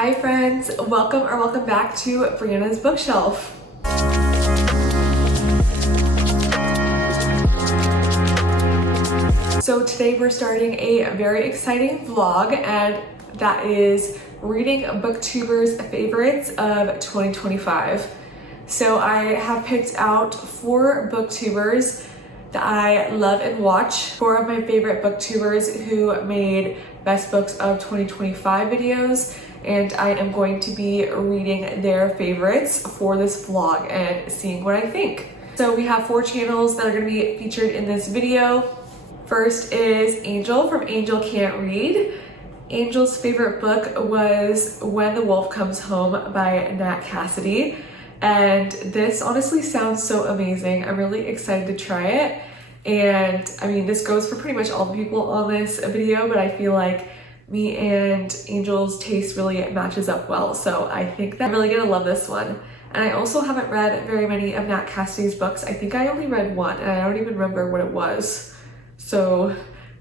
Hi friends, welcome back to Brianna's Bookshelf. So today we're starting a very exciting vlog, and that is reading booktubers' favorites of 2025. So I have picked out 4 booktubers that I love and watch, 4 of my favorite booktubers who made best books of 2025 videos, and I am going to be reading their favorites for this vlog and seeing what I think. So we have 4 channels that are going to be featured in this video. First is Angel from Angel Can't Read. Angel's favorite book was When the Wolf Comes Home by Nat Cassidy. And this honestly sounds so amazing. I'm really excited to try it. And I mean, this goes for pretty much all the people on this video, but I feel like me and Angel's taste really matches up well. So I think that I'm really gonna love this one. And I also haven't read very many of Nat Cassidy's books. I think I only read one and I don't even remember what it was. So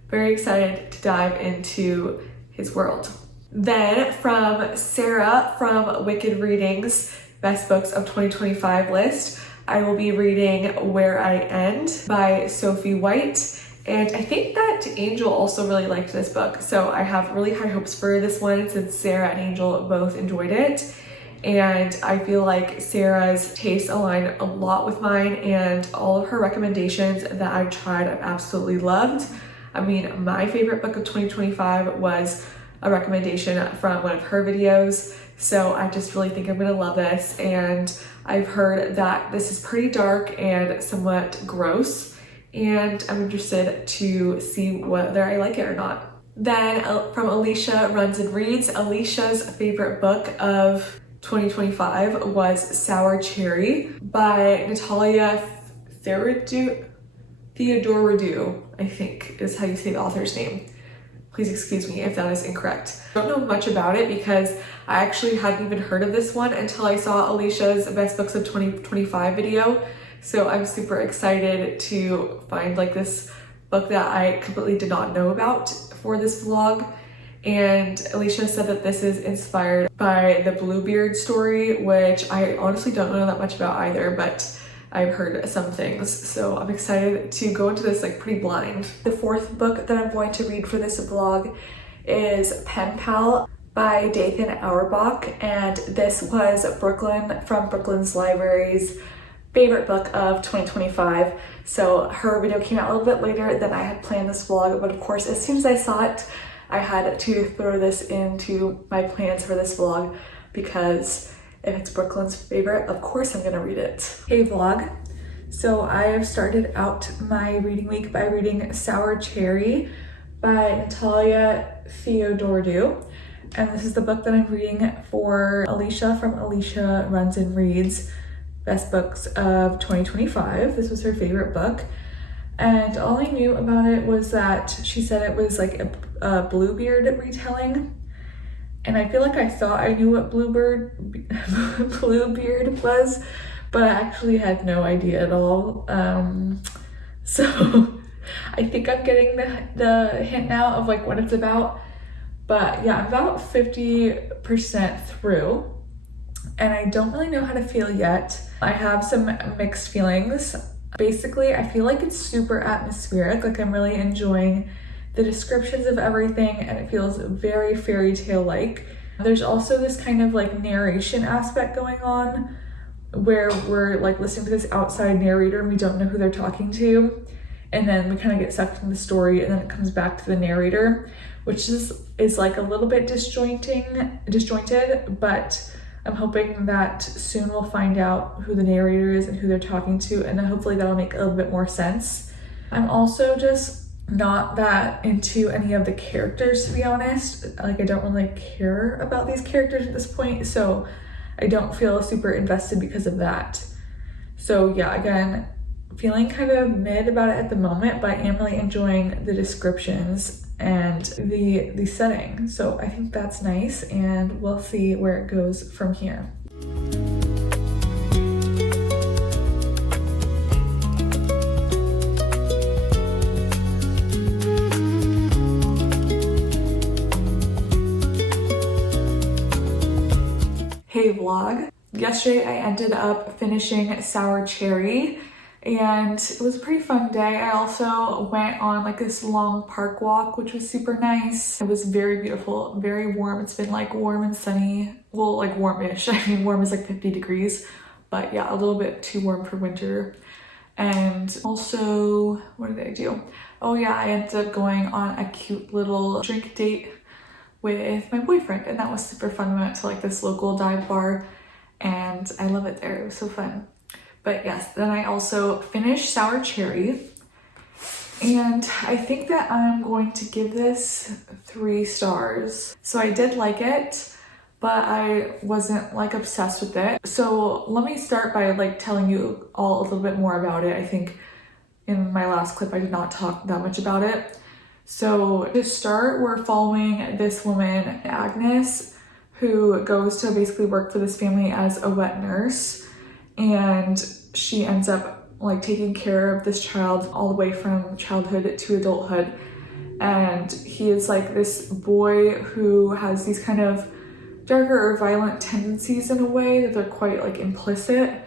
very excited to dive into his world. Then from Sarah from Wicked Readings Best Books of 2025 list, I will be reading Where I End by Sophie White. And I think that Angel also really liked this book. So I have really high hopes for this one since Sarah and Angel both enjoyed it. And I feel like Sarah's tastes align a lot with mine, and all of her recommendations that I've tried I've absolutely loved. I mean, my favorite book of 2025 was a recommendation from one of her videos. So I just really think I'm gonna love this. And I've heard that this is pretty dark and somewhat gross, and I'm interested to see whether I like it or not. Then from Alicia Runs and Reads, Alicia's favorite book of 2025 was Sour Cherry by Natalia Theodoridou, I think is how you say the author's name. Please excuse me if that is incorrect. I don't know much about it because I actually hadn't even heard of this one until I saw Alicia's Best Books of 2025 video. So I'm super excited to find like this book that I completely did not know about for this vlog. And Alicia said that this is inspired by the Bluebeard story, which I honestly don't know that much about either, but I've heard some things. So I'm excited to go into this like pretty blind. The 4th book that I'm going to read for this vlog is Penpal by Dathan Auerbach, and this was Brooklyn from Brooklyn's Library's favorite book of 2025. So her video came out a little bit later than I had planned this vlog, but of course as soon as I saw it, I had to throw this into my plans for this vlog because if it's Brooklyn's favorite, of course I'm gonna read it. Hey vlog. So I have started out my reading week by reading Sour Cherry by Natalia Theodoridou. And this is the book that I'm reading for Alicia from Alicia Runs and Reads Best Books of 2025. This was her favorite book. And all I knew about it was that she said it was like a Bluebeard retelling. And I feel like I thought I knew what Bluebeard was, but I actually had no idea at all. So I think I'm getting the hint now of like what it's about. But yeah, I'm about 50% through, and I don't really know how to feel yet. I have some mixed feelings. Basically, I feel like it's super atmospheric, like I'm really enjoying the descriptions of everything, and it feels very fairy tale-like. There's also this kind of like narration aspect going on where we're like listening to this outside narrator and we don't know who they're talking to, and then we kind of get sucked into the story, and then it comes back to the narrator, which is like a little bit disjointed, but I'm hoping that soon we'll find out who the narrator is and who they're talking to, and then hopefully that'll make a little bit more sense. I'm also just not that into any of the characters, to be honest. Like I don't really care about these characters at this point, so I don't feel super invested because of that. So yeah, again, feeling kind of mid about it at the moment, but I am really enjoying the descriptions and the setting. So I think that's nice, and we'll see where it goes from here. Hey vlog. Yesterday I ended up finishing Sour Cherry and it was a pretty fun day. I also went on like this long park walk, which was super nice. It was very beautiful, very warm. It's been like warm and sunny. Well, like warmish. I mean, warm is like 50 degrees, but yeah, a little bit too warm for winter. And also, what did I do? Oh yeah, I ended up going on a cute little drink date with my boyfriend, and that was super fun. We went to like this local dive bar and I love it there. It was so fun. But yes, then I also finished Sour Cherry and I think that I'm going to give this 3 stars. So I did like it, but I wasn't like obsessed with it. So let me start by like telling you all a little bit more about it. I think in my last clip I did not talk that much about it. So to start, we're following this woman, Agnes, who goes to basically work for this family as a wet nurse, and she ends up like taking care of this child all the way from childhood to adulthood. And he is like this boy who has these kind of darker or violent tendencies in a way that they're quite like implicit,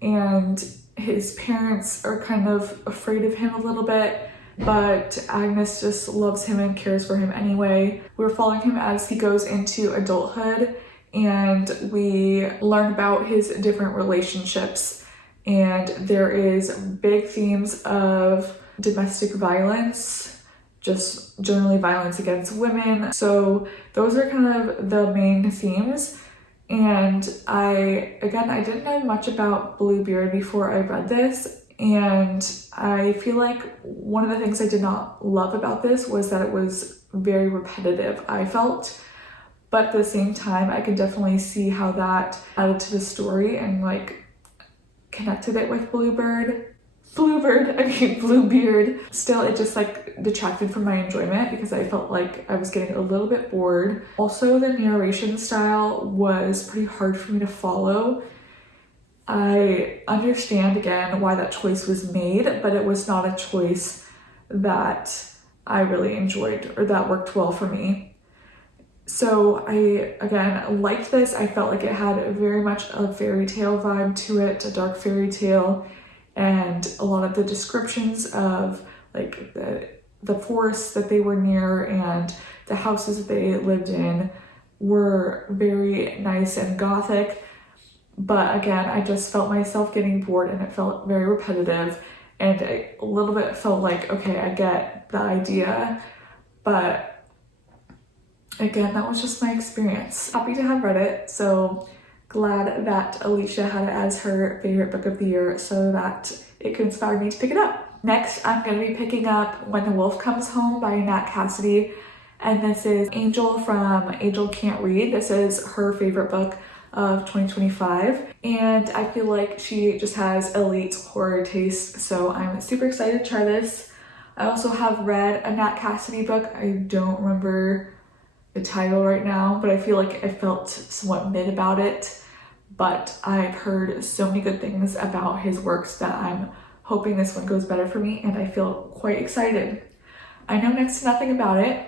and his parents are kind of afraid of him a little bit, but Agnes just loves him and cares for him anyway. We're following him as he goes into adulthood, and we learn about his different relationships, and there is big themes of domestic violence, just generally violence against women. So those are kind of the main themes. And I didn't know much about Bluebeard before I read this, and I feel like one of the things I did not love about this was that it was very repetitive, I felt. But at the same time, I could definitely see how that added to the story and like connected it with Bluebeard. Still, it just like detracted from my enjoyment because I felt like I was getting a little bit bored. Also, the narration style was pretty hard for me to follow. I understand again why that choice was made, but it was not a choice that I really enjoyed or that worked well for me. So I, again, liked this. I felt like it had very much a fairy tale vibe to it, a dark fairy tale. And a lot of the descriptions of like the forests that they were near and the houses that they lived in were very nice and gothic. But again, I just felt myself getting bored and it felt very repetitive, and a little bit felt like, okay, I get the idea, but again, that was just my experience. Happy to have read it, so glad that Alicia had it as her favorite book of the year so that it could inspire me to pick it up. Next, I'm going to be picking up When the Wolf Comes Home by Nat Cassidy, and this is Angel from Angel Can't Read. This is her favorite book of 2025, and I feel like she just has elite horror taste, so I'm super excited to try this. I also have read a Nat Cassidy book. I don't remember the title right now, but I feel like I felt somewhat mid about it. But I've heard so many good things about his works that I'm hoping this one goes better for me, and I feel quite excited. I know next to nothing about it.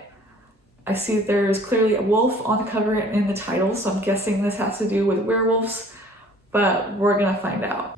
I see that there's clearly a wolf on the cover and in the title, so I'm guessing this has to do with werewolves, but we're gonna find out.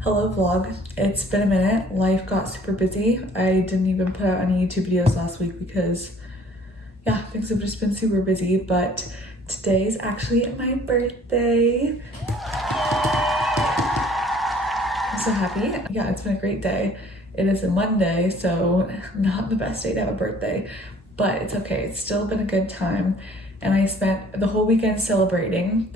Hello vlog, it's been a minute. Life got super busy. I didn't even put out any YouTube videos last week because yeah, things have just been super busy, but today's actually my birthday. I'm so happy. Yeah, it's been a great day. It is a Monday, so not the best day to have a birthday, but it's okay. It's still been a good time, and I spent the whole weekend celebrating.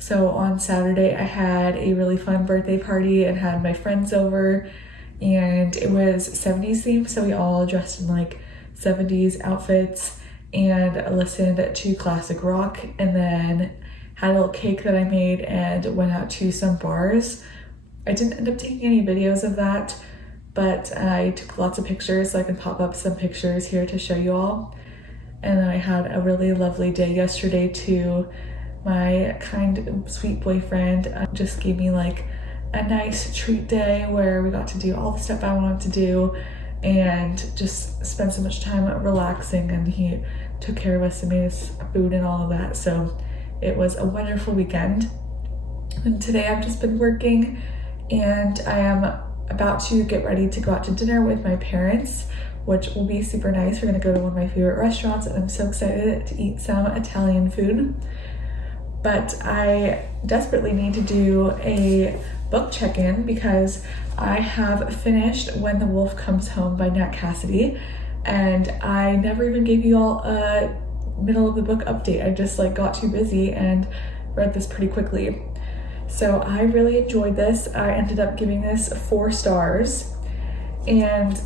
So on Saturday, I had a really fun birthday party and had my friends over, and it was 70s themed, so we all dressed in like 70s outfits and listened to classic rock, and then had a little cake that I made and went out to some bars. I didn't end up taking any videos of that, but I took lots of pictures, so I can pop up some pictures here to show you all. And then I had a really lovely day yesterday too. My kind, sweet boyfriend just gave me like a nice treat day where we got to do all the stuff I wanted to do and just spend so much time relaxing, and he took care of us and made us food and all of that. So it was a wonderful weekend. And today I've just been working, and I am about to get ready to go out to dinner with my parents, which will be super nice. We're gonna go to one of my favorite restaurants, and I'm so excited to eat some Italian food. But I desperately need to do a book check-in because I have finished When the Wolf Comes Home by Cassidy, and I never even gave you all a middle of the book update. I just like got too busy and read this pretty quickly. So I really enjoyed this. I ended up giving this 4 stars, and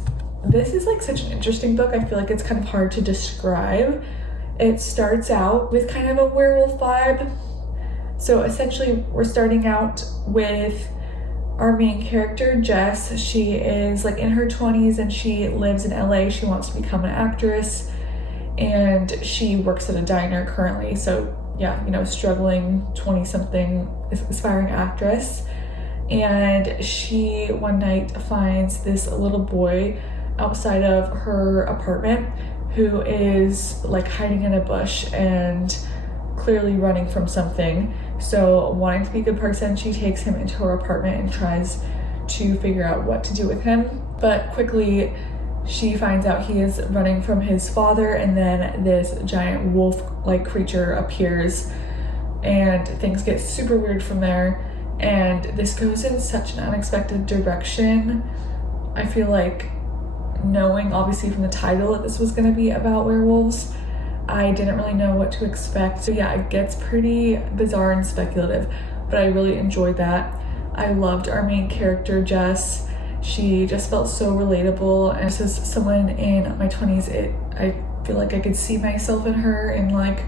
this is like such an interesting book. I feel like it's kind of hard to describe. It starts out with kind of a werewolf vibe. So essentially we're starting out with our main character, Jess. She is like in her 20s and she lives in LA. She wants to become an actress, and she works at a diner currently. So yeah, you know, struggling 20-something aspiring actress. And she one night finds this little boy outside of her apartment who is like hiding in a bush and clearly running from something. So wanting to be a good person, she takes him into her apartment and tries to figure out what to do with him. But quickly she finds out he is running from his father, and then this giant wolf-like creature appears, and things get super weird from there. And this goes in such an unexpected direction. I feel like, knowing obviously from the title that this was going to be about werewolves, I didn't really know what to expect. So yeah, it gets pretty bizarre and speculative, but I really enjoyed that. I loved our main character, Jess. She just felt so relatable, and as someone in my 20s, I feel like I could see myself in her, in like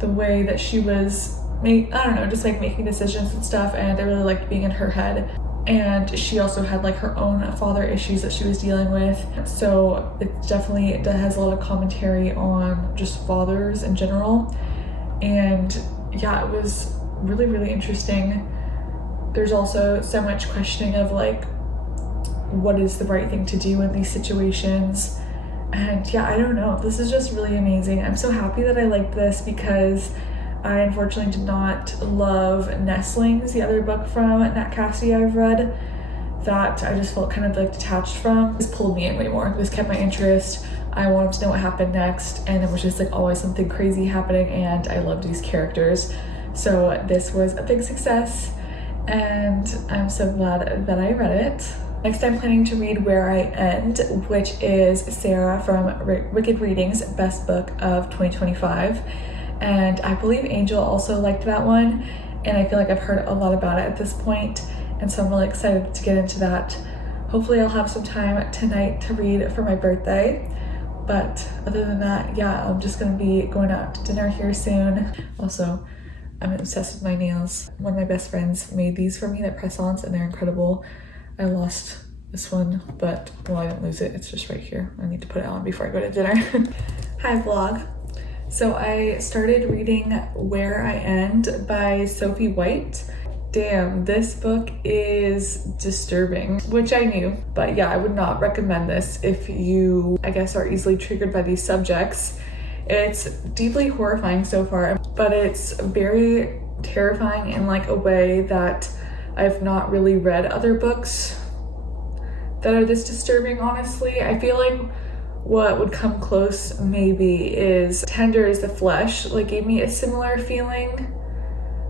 the way that she was just like making decisions and stuff, and I really liked being in her head. And she also had like her own father issues that she was dealing with, so it definitely has a lot of commentary on just fathers in general. And yeah, it was really, really interesting. There's also so much questioning of like, what is the right thing to do in these situations? And yeah, I don't know, this is just really amazing. I'm so happy that I liked this because I unfortunately did not love Nestlings, the other book from Nat Cassidy I've read, that I just felt kind of like detached from. This pulled me in way more. This kept my interest. I wanted to know what happened next, and it was just like always something crazy happening, and I loved these characters. So this was a big success, and I'm so glad that I read it. Next, I'm planning to read Where I End, which is Sarah from Wicked Reading's best book of 2025. And I believe Angel also liked that one, and I feel like I've heard a lot about it at this point, and so I'm really excited to get into that. Hopefully I'll have some time tonight to read for my birthday, but other than that, yeah, I'm just gonna be going out to dinner here soon. Also, I'm obsessed with my nails. One of my best friends made these for me, that press-ons, and they're incredible. I lost this one, but well, I didn't lose it, it's just right here. I need to put it on before I go to dinner. Hi vlog. So I started reading Where I End by Sophie White. Damn, this book is disturbing, which I knew, but yeah, I would not recommend this if you, I guess, are easily triggered by these subjects. It's deeply horrifying so far, but it's very terrifying in like a way that I've not really read other books that are this disturbing, honestly. I feel like what would come close maybe is Tender as the Flesh, like gave me a similar feeling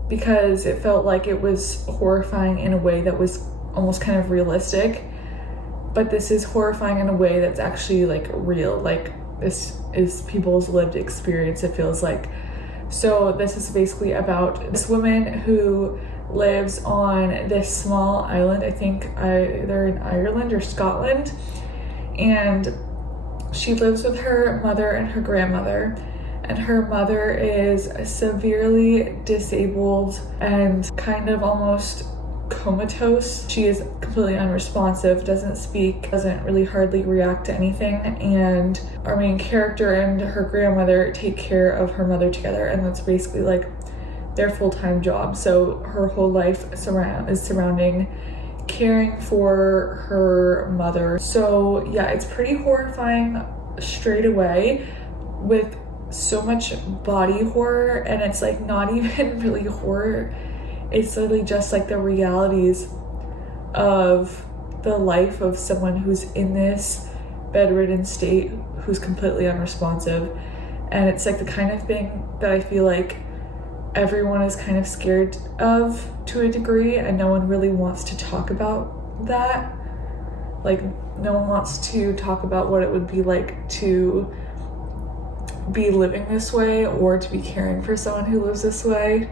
because it felt like it was horrifying in a way that was almost kind of realistic, but this is horrifying in a way that's actually like real, like this is people's lived experience, it feels like. So this is basically about this woman who lives on this small island, I think either in Ireland or Scotland, and she lives with her mother and her grandmother, and her mother is severely disabled and kind of almost comatose. She is completely unresponsive, doesn't speak, doesn't really hardly react to anything, and our main character and her grandmother take care of her mother together, and that's basically like their full-time job. So her whole life is surrounding caring for her mother. So yeah, it's pretty horrifying straight away, with so much body horror, and it's like not even really horror, it's literally just like the realities of the life of someone who's in this bedridden state, who's completely unresponsive. And it's like the kind of thing that I feel like everyone is kind of scared of to a degree, and no one really wants to talk about that. Like, no one wants to talk about what it would be like to be living this way or to be caring for someone who lives this way.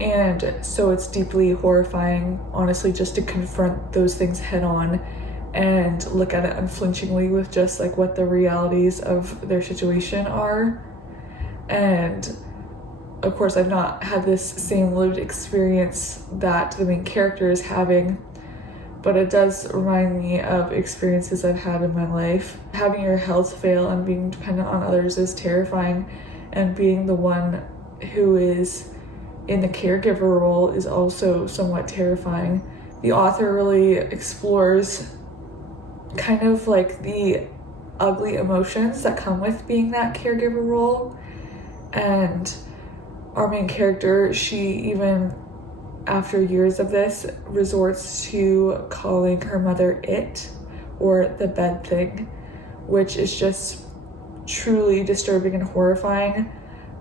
And so it's deeply horrifying, honestly, just to confront those things head on and look at it unflinchingly with just like what the realities of their situation are. And of course, I've not had this same lived experience that the main character is having, but it does remind me of experiences I've had in my life. Having your health fail and being dependent on others is terrifying, and being the one who is in the caregiver role is also somewhat terrifying. The author really explores kind of like the ugly emotions that come with being that caregiver role, and our main character, she even after years of this resorts to calling her mother it, or the bed thing, which is just truly disturbing and horrifying,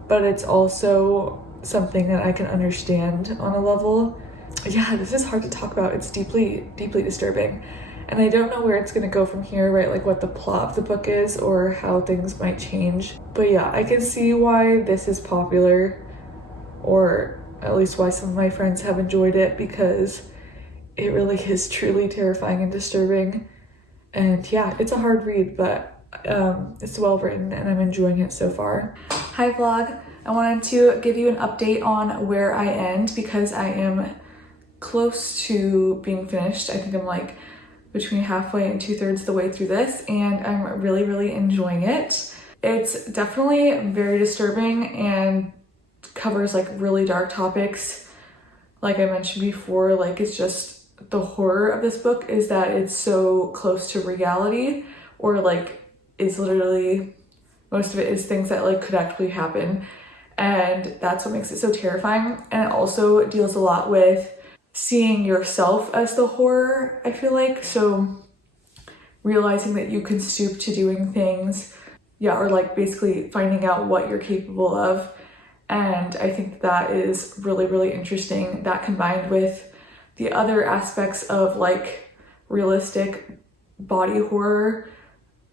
but it's also something that I can understand on a level. Yeah, this is hard to talk about. It's deeply, deeply disturbing. And I don't know where it's gonna go from here, right? Like what the plot of the book is or how things might change. But yeah, I can see why this is popular, or at least why some of my friends have enjoyed it, because it really is truly terrifying and disturbing. And yeah, it's a hard read, but it's well written and I'm enjoying it so far. Hi vlog. I wanted to give you an update on where I end, because I am close to being finished. I think I'm like between halfway and 2/3 the way through this, and I'm really, really enjoying it. It's definitely very disturbing and covers like really dark topics. Like I mentioned before, like it's just the horror of this book is that it's so close to reality, or like is literally, most of it is things that like could actually happen. And that's what makes it so terrifying. And it also deals a lot with seeing yourself as the horror, I feel like. So realizing that you can stoop to doing things, yeah, or like basically finding out what you're capable of. And I think that is really, really interesting. That combined with the other aspects of like realistic body horror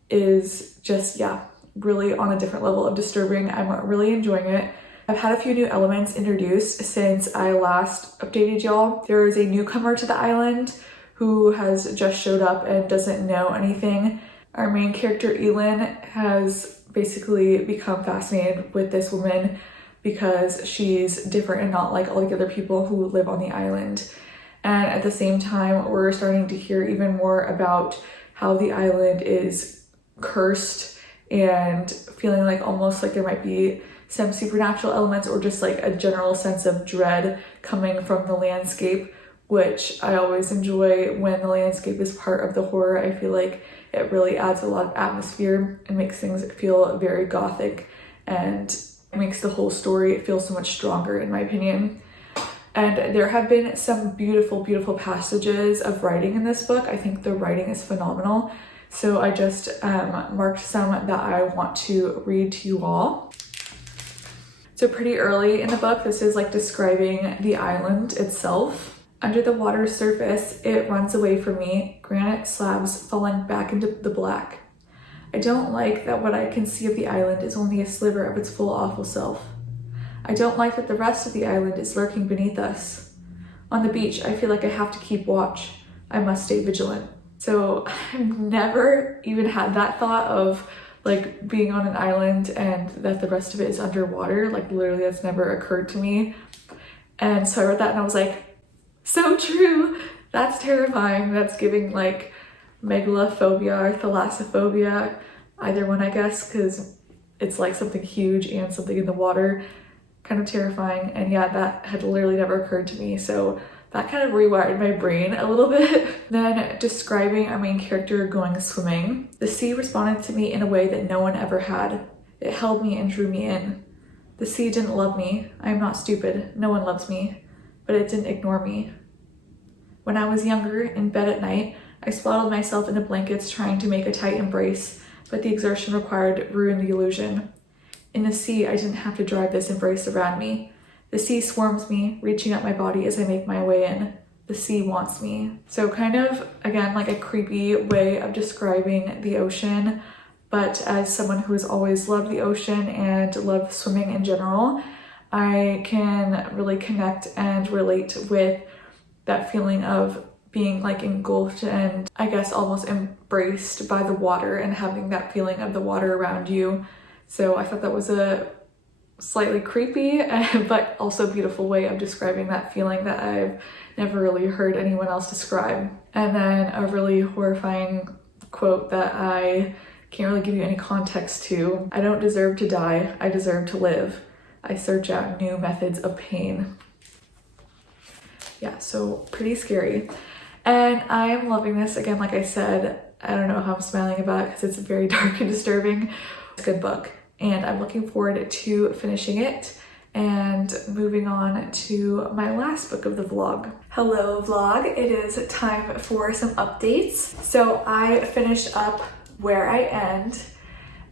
is just, yeah, really on a different level of disturbing. I'm really enjoying it. I've had a few new elements introduced since I last updated y'all. There is a newcomer to the island who has just showed up and doesn't know anything. Our main character, Elin, has basically become fascinated with this woman because she's different and not like all the other people who live on the island. And at the same time, we're starting to hear even more about how the island is cursed, and feeling like almost like there might be some supernatural elements or just like a general sense of dread coming from the landscape, which I always enjoy when the landscape is part of the horror. I feel like it really adds a lot of atmosphere and makes things feel very gothic, and it makes the whole story feel so much stronger, in my opinion. And there have been some beautiful, beautiful passages of writing in this book. I think the writing is phenomenal. So I just marked some that I want to read to you all. So pretty early in the book, this is like describing the island itself. Under the water's surface, it runs away from me, granite slabs falling back into the black. I don't like that what I can see of the island is only a sliver of its full awful self. I don't like that the rest of the island is lurking beneath us. On the beach, I feel like I have to keep watch. I must stay vigilant. So I've never even had that thought of like being on an island and that the rest of it is underwater. Like literally that's never occurred to me. And so I read that and I was like, so true. That's terrifying. That's giving like megalophobia or thalassophobia, either one I guess, because it's like something huge and something in the water, kind of terrifying. And yeah, that had literally never occurred to me. So that kind of rewired my brain a little bit. Then describing our main character going swimming. The sea responded to me in a way that no one ever had. It held me and drew me in. The sea didn't love me. I am not stupid. No one loves me. But it didn't ignore me. When I was younger, in bed at night, I swaddled myself into blankets trying to make a tight embrace, but the exertion required ruined the illusion. In the sea, I didn't have to drive this embrace around me. The sea swarms me, reaching up my body as I make my way in. The sea wants me. So kind of, again, like a creepy way of describing the ocean, but as someone who has always loved the ocean and loved swimming in general, I can really connect and relate with that feeling of being like engulfed and I guess almost embraced by the water and having that feeling of the water around you. So I thought that was a slightly creepy but also beautiful way of describing that feeling that I've never really heard anyone else describe. And then a really horrifying quote that I can't really give you any context to. I don't deserve to die, I deserve to live. I search out new methods of pain. Yeah, so pretty scary. And I am loving this. Again, like I said, I don't know how I'm smiling about it because it's very dark and disturbing. It's a good book. And I'm looking forward to finishing it and moving on to my last book of the vlog. Hello vlog, it is time for some updates. So I finished up Where I End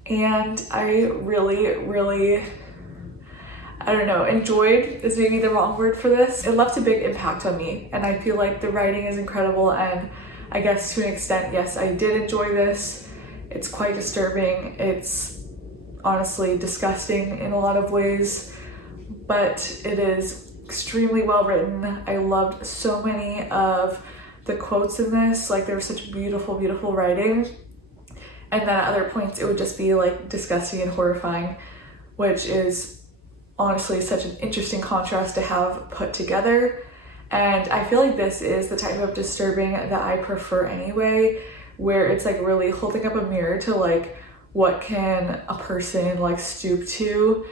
and I really, I don't know, enjoyed is maybe the wrong word for this. It left a big impact on me and I feel like the writing is incredible and I guess to an extent, yes, I did enjoy this. It's quite disturbing. It's honestly disgusting in a lot of ways, but it is extremely well written. I loved so many of the quotes in this. Like there was such beautiful writing. And then at other points it would just be like disgusting and horrifying, which is honestly such an interesting contrast to have put together. And I feel like this is the type of disturbing that I prefer anyway, where it's like really holding up a mirror to like what can a person like stoop to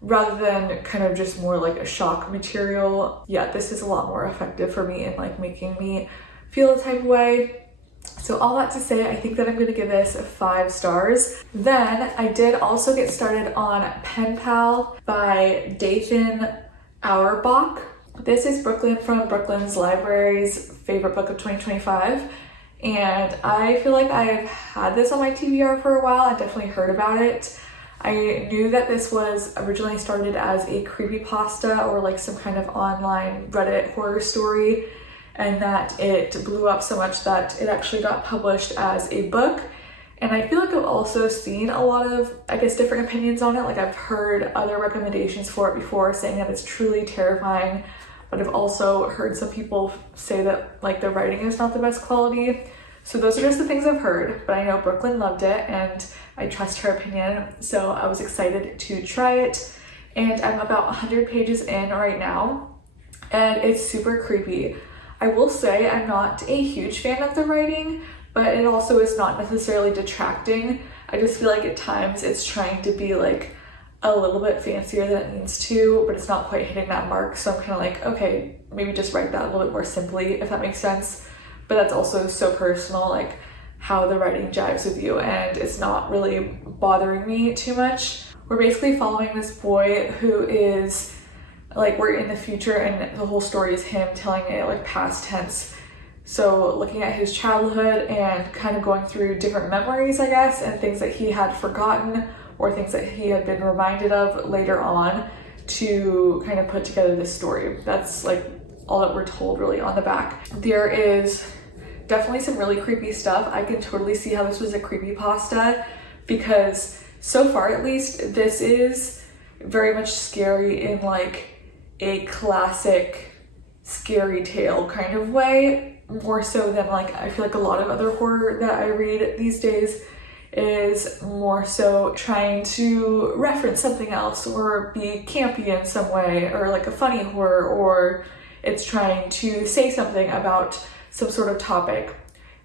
rather than kind of just more like a shock material. Yeah, this is a lot more effective for me in like making me feel a type of way. So all that to say, I think that I'm going to give this 5 stars. Then I did also get started on Penpal by Dathan Auerbach. This is Brooklyn from Brooklyn's Library's favorite book of 2025. And I feel like I've had this on my TBR for a while. I've definitely heard about it. I knew that this was originally started as a creepypasta or like some kind of online Reddit horror story, and that it blew up so much that it actually got published as a book. And I feel like I've also seen a lot of, I guess, different opinions on it. Like I've heard other recommendations for it before saying that it's truly terrifying, but I've also heard some people say that like the writing is not the best quality. So those are just the things I've heard, but I know Brooklyn loved it and I trust her opinion. So I was excited to try it. And I'm about 100 pages in right now and it's super creepy. I will say I'm not a huge fan of the writing, but it also is not necessarily detracting. I just feel like at times it's trying to be like a little bit fancier than it needs to, but it's not quite hitting that mark. So I'm kind of like, okay, maybe just write that a little bit more simply, if that makes sense. But that's also so personal, like how the writing jives with you, and it's not really bothering me too much. We're basically following this boy who is like, we're in the future and the whole story is him telling it like past tense. So looking at his childhood and kind of going through different memories, I guess, and things that he had forgotten or things that he had been reminded of later on to kind of put together this story. That's like all that we're told really on the back. There is definitely some really creepy stuff. I can totally see how this was a creepypasta because so far at least this is very much scary in like a classic scary tale kind of way, more so than like I feel like a lot of other horror that I read these days is more so trying to reference something else or be campy in some way, or like a funny horror, or it's trying to say something about some sort of topic.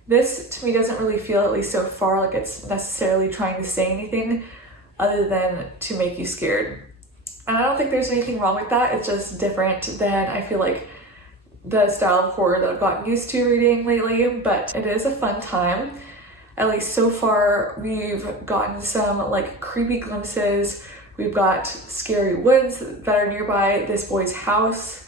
This to me doesn't really feel, at least so far, like it's necessarily trying to say anything other than to make you scared. And I don't think there's anything wrong with that. It's just different than I feel like the style of horror that I've gotten used to reading lately, but it is a fun time. At least so far, we've gotten some like creepy glimpses. We've got scary woods that are nearby this boy's house.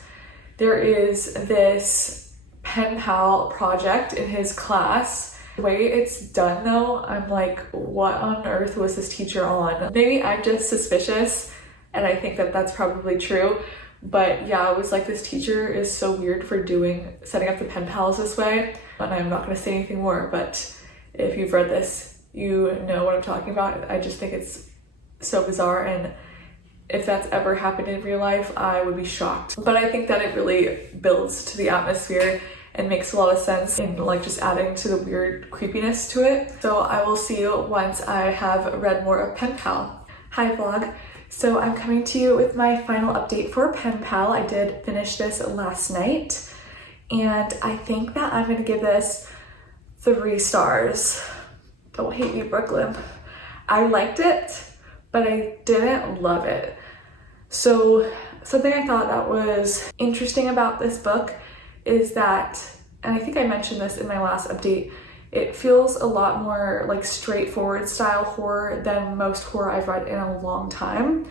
There is this Penpal project in his class. The way it's done though, I'm like, what on earth was this teacher on? Maybe I'm just suspicious, and I think that that's probably true. But yeah, it was like, this teacher is so weird for setting up the pen pals this way. And I'm not going to say anything more, but if you've read this, you know what I'm talking about. I just think it's so bizarre, and if that's ever happened in real life, I would be shocked. But I think that it really builds to the atmosphere and makes a lot of sense in like just adding to the weird creepiness to it. So I will see you once I have read more of Penpal. Hi vlog. So I'm coming to you with my final update for Penpal. I did finish this last night, and I think that I'm gonna give this 3 stars. Don't hate me, Brooklyn. I liked it, but I didn't love it. So something I thought that was interesting about this book is that, and I think I mentioned this in my last update, it feels a lot more like straightforward style horror than most horror I've read in a long time.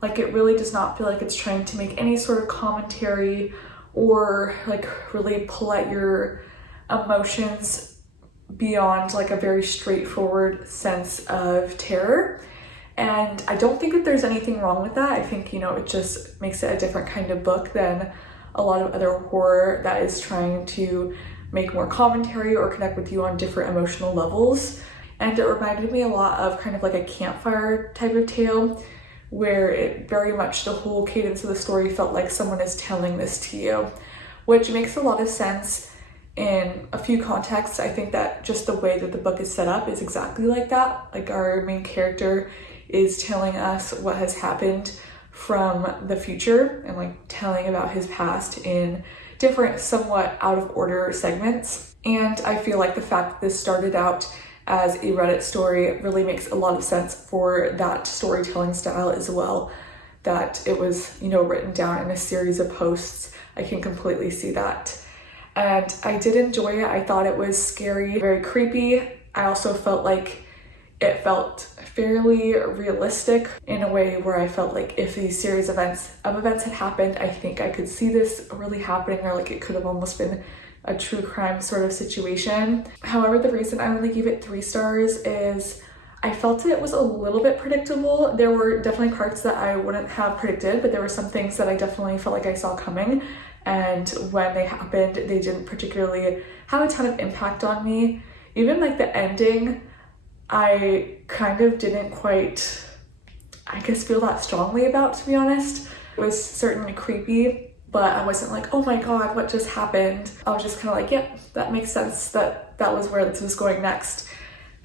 Like, it really does not feel like it's trying to make any sort of commentary or like really pull at your emotions beyond like a very straightforward sense of terror. And I don't think that there's anything wrong with that. I think, you know, it just makes it a different kind of book than a lot of other horror that is trying to make more commentary or connect with you on different emotional levels. And it reminded me a lot of kind of like a campfire type of tale, where it very much, the whole cadence of the story felt like someone is telling this to you, which makes a lot of sense in a few contexts. I think that just the way that the book is set up is exactly like that. Like, our main character is telling us what has happened from the future and like telling about his past in different, somewhat out of order segments. And I feel like the fact that this started out as a Reddit story really makes a lot of sense for that storytelling style as well, that it was, you know, written down in a series of posts. I can completely see that. And I did enjoy it. I thought it was scary, very creepy. I also felt like it felt fairly realistic in a way where I felt like if these series of events had happened, I think I could see this really happening, or like it could have almost been a true crime sort of situation. However, the reason I only gave it 3 stars is I felt it was a little bit predictable. There were definitely parts that I wouldn't have predicted, but there were some things that I definitely felt like I saw coming. And when they happened, they didn't particularly have a ton of impact on me. Even like the ending, I kind of didn't quite, I guess, feel that strongly about, to be honest. It was certainly creepy, but I wasn't like, oh my god, what just happened? I was just kind of like, yep, that makes sense, that was where this was going next.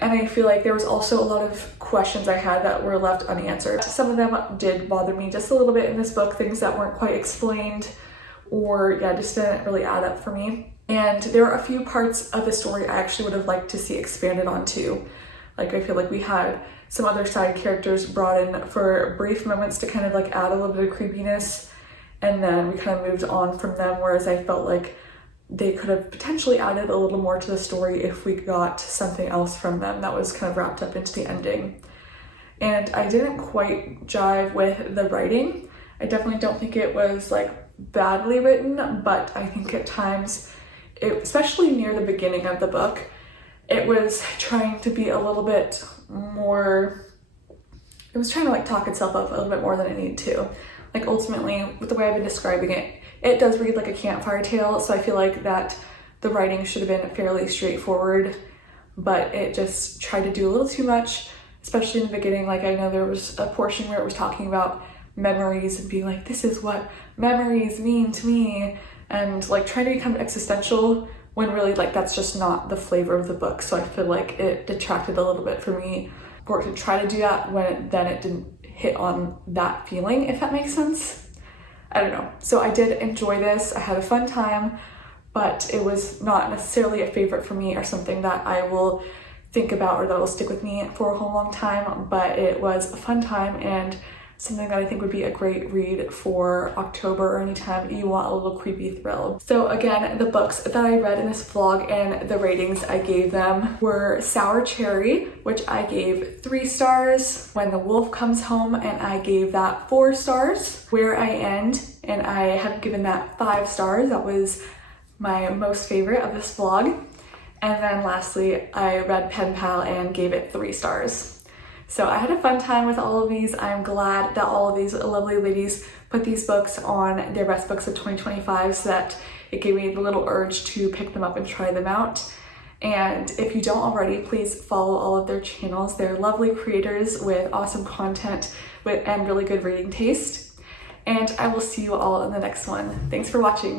And I feel like there was also a lot of questions I had that were left unanswered. Some of them did bother me just a little bit in this book, things that weren't quite explained, or yeah, just didn't really add up for me. And there are a few parts of the story I actually would have liked to see expanded on too. Like, I feel like we had some other side characters brought in for brief moments to kind of like add a little bit of creepiness, and then we kind of moved on from them, whereas I felt like they could have potentially added a little more to the story if we got something else from them that was kind of wrapped up into the ending. And I didn't quite jive with the writing. I definitely don't think it was like badly written, but I think at times, especially near the beginning of the book, it was trying to be a little bit more, it was trying to like talk itself up a little bit more than it needed to. Like, ultimately, with the way I've been describing it, it does read like a campfire tale, so I feel like that the writing should have been fairly straightforward, but it just tried to do a little too much, especially in the beginning. Like, I know there was a portion where it was talking about memories and being like, this is what memories mean to me, and like trying to become existential when really like that's just not the flavor of the book. So I feel like it detracted a little bit for me for it to try to do that when then it didn't hit on that feeling, if that makes sense. I don't know. So I did enjoy this. I had a fun time, but it was not necessarily a favorite for me or something that I will think about or that will stick with me for a whole long time, but it was a fun time and something that I think would be a great read for October or anytime you want a little creepy thrill. So again, the books that I read in this vlog and the ratings I gave them were Sour Cherry, which I gave 3 stars, When the Wolf Comes Home, and I gave that 4 stars, Where I End, and I have given that 5 stars. That was my most favorite of this vlog. And then lastly, I read Penpal and gave it 3 stars. So I had a fun time with all of these. I'm glad that all of these lovely ladies put these books on their best books of 2025 so that it gave me the little urge to pick them up and try them out. And if you don't already, please follow all of their channels. They're lovely creators with awesome content and really good reading taste. And I will see you all in the next one. Thanks for watching.